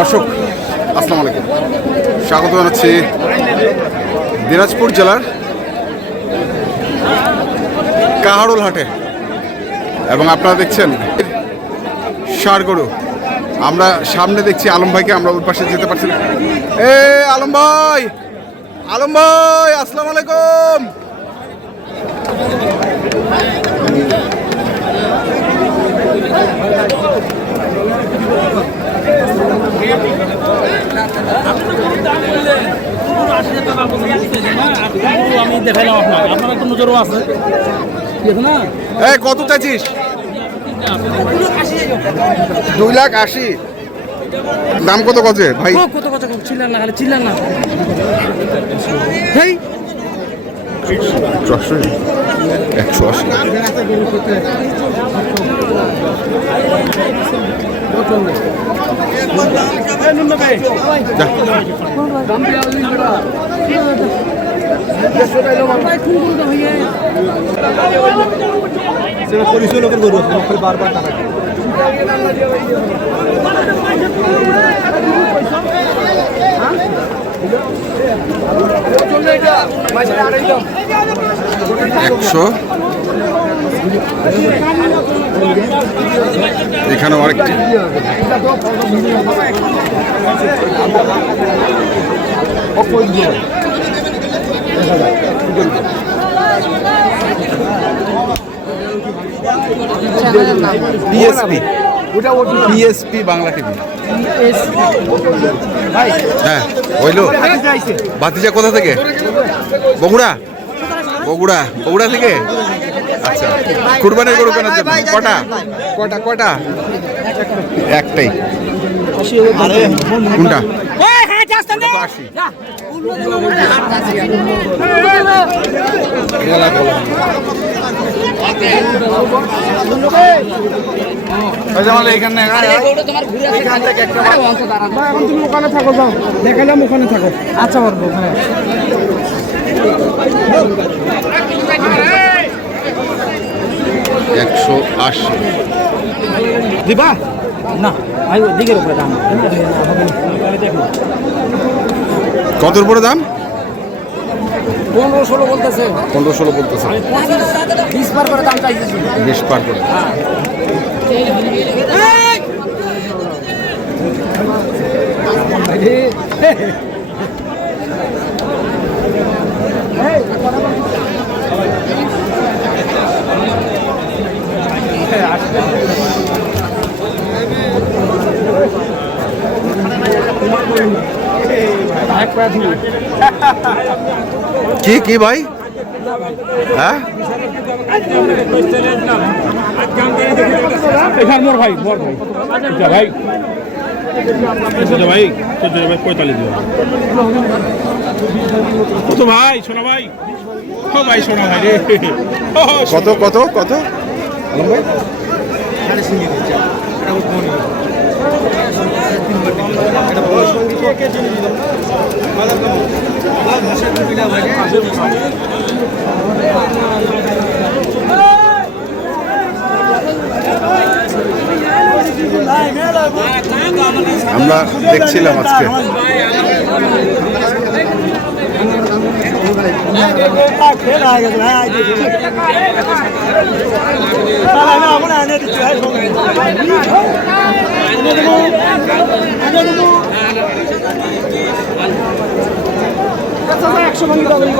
দর্শক, আসসালামু আলাইকুম। স্বাগত জানাচ্ছি দিনাজপুর জেলার কাহারুল হাটে। এবং আপনারা দেখছেন গরু আমরা সামনে দেখছি আলম ভাইকে, আমরা ওর পাশে যেতে পারছি না। এ, আলম ভাই! আলম ভাই, আসসালামু আলাইকুম! আমি দেখাইলাম আপনার আপনার তো নজরও আছে না এই কত চাইছিস? দুই লাখ আশি। দাম কত কত ভাই? কত কথা চিল্লান না খালি চিল্লান না। একশো আশি। একশো আশি। যা। পরিচয় লোকের গরু আছে বারবার টাকা একশো। এখানে আরেকটি। PSP PSP Bangla TV. হ্যাঁ হইল বাতিজা কোথা থেকে? বগুড়া? বগুড়া বগুড়া থেকে? আচ্ছা কুরবানের গরু কেনার জন্য। কটা? কটা কটা? একটাই। কোনটা? আশি। এখানে তুমি ওখানে থাকো যাও দেখালাম ওখানে থাকো আচ্ছা পারব হ্যাঁ একশো আশি। দিবা? না ভাই দিকের উপরে দাম। দেখুন কত পরে দাম? পনেরো ষোলো বলতেছে। পনেরো ষোলো বলতেছে। বিশ পার করে দাম চাইতেছি। বিশ পার করে। কি কি ভাই? হ্যাঁ? মোর ভাই মোর ভাই। আচ্ছা ভাই পঁয়তাল্লিশ কত ভাই সোনা ভাই? ও ভাই সোনা ভাই রে। ও, কত কত কত? ভাই আমরা দেখছিলাম আজকে। একশো ভাঙি দাও দিবা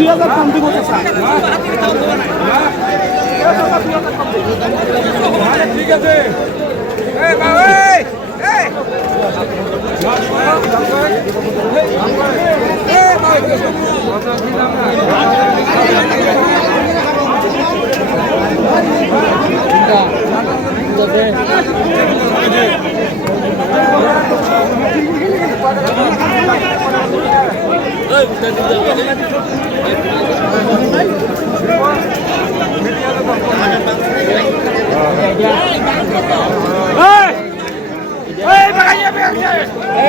দুই হাজার কম দিব ঠিক আছে Thank you.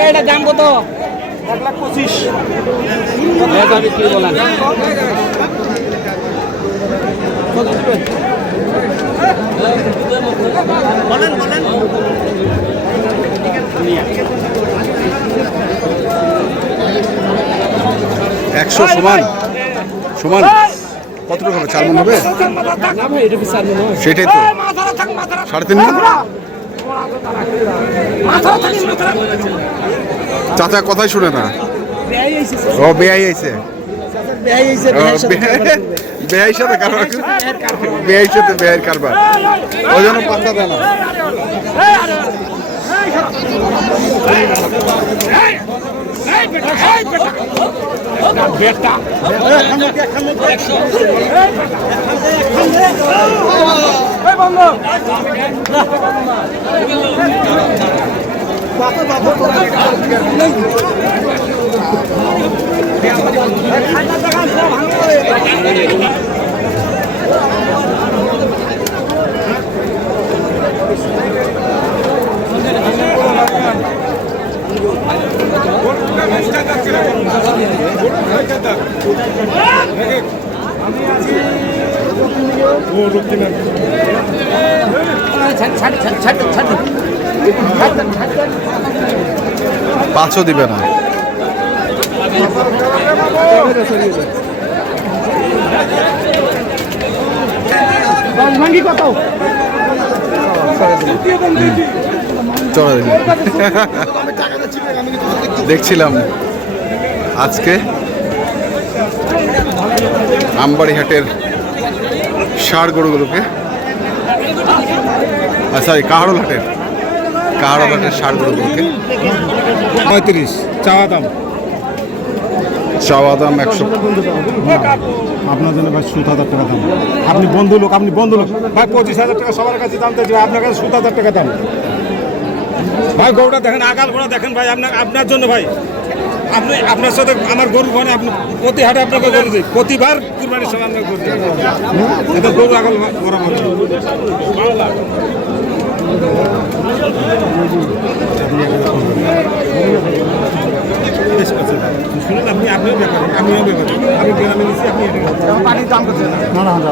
এটা দাম কত? এক লাখ পঁচিশ বলেন বলেন। একশো সমান। সমান। কতটুকু হবে? চার মন হবে? সেটাই তো। সাড়ে তিন চাচা কথাই শুনে না। ও বেআই আইছে বেয়াই আইছে ও, বে- বেআইর সাথে কারবার বেআইর সাথে বেআইর কারবার। ওই জন্য পাত্তা দেয় না। বেটা খানা জায়গা ভাঙা পাঁচও দিবে না। ভাঙ্গি কত? দেখি। দেখছিলাম। আজকে আমবাড়িহাটের ষাড় গরুগুলোকে। সরি কাহারোল হাটের কাহারোল হাটের ষাড় গরুগুলোকে। পঁয়ত্রিশ চাওয়া দাম চাওয়া দাম একশো আপনার জন্য ভাই সাত হাজার টাকা দাম। আপনি বন্ধু লোক আপনি বন্ধু লোক। ভাই পঁচিশ হাজার টাকা সবার কাছে দাম দিয়েছে আপনার কাছে সাত হাজার টাকা দাম। ভাই গরুটা দেখেন আগাল ঘোড়া দেখেন ভাই আপনার আপনার জন্য ভাই। আপনি আপনার সাথে আমার গরু মানে আপনি প্রতি হাটে আপনাকে গরু দিই। প্রতিবার কুরবানির সময় আপনাকে গরু দিই। এটা গরু আগাল বরাবর শুনুন আপনি আপনিও ব্যাপারে আমিও ব্যাপারে আমি গ্রামে নিচ্ছি আপনি পানির দাম করছেন না না না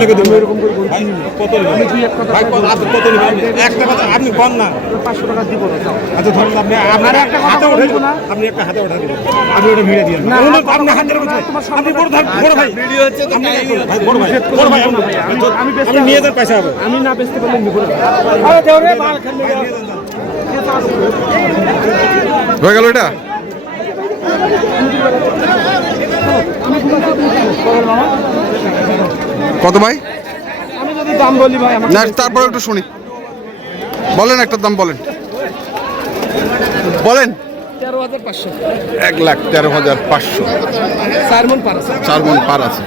কত নেবেন? ভাই, কত আপনি কত নেবেন? একটা কথা আপনি কম না। পাঁচশো টাকা দিব না আচ্ছা ধরুন আপনি আপনার একটা হাতে উঠে আপনি একটা হাতে উঠে দিবেন আপনি ওটা ভিড়ে তো আপনি হাতে আপনি বড় ধর বড় ভাই। ভিডিও হচ্ছে আপনি ভাই বড় ভাই বড় ভাই আমি নিয়ে যান পয়সা হবে। আমি না বেচতে পারলে নিব না। আরে দেও রে মাল খান হয়ে গেল এটা? কত ভাই? দাম বলি ভাই না তারপরে একটু শুনি। বলেন একটা দাম বলেন। বলেন। এক লাখ তেরো হাজার পাঁচশো। চার পার আছে। চার মন পার আছে।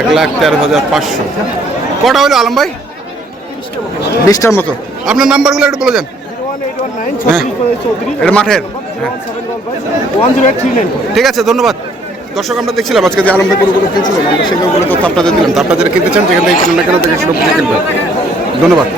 এক লাখ তেরো হাজার পাঁচশো। কটা হলো আলম ভাই? বিশটার মতো। আপনার নাম্বারগুলো একটু বলে যান হ্যাঁ। এটা মাঠের হ্যাঁ ঠিক আছে ধন্যবাদ দর্শক আমরা দেখছিলাম আজকে যে আলম ভাই গরুগুলো কিনছিলেন আমরা সেই গরুগুলো তথ্য আপনাদের দিলাম তা আপনাদের কিনতে চান যেখান থেকে কিনুন না কেন দেখে সেটা বুঝে কিনবেন ধন্যবাদ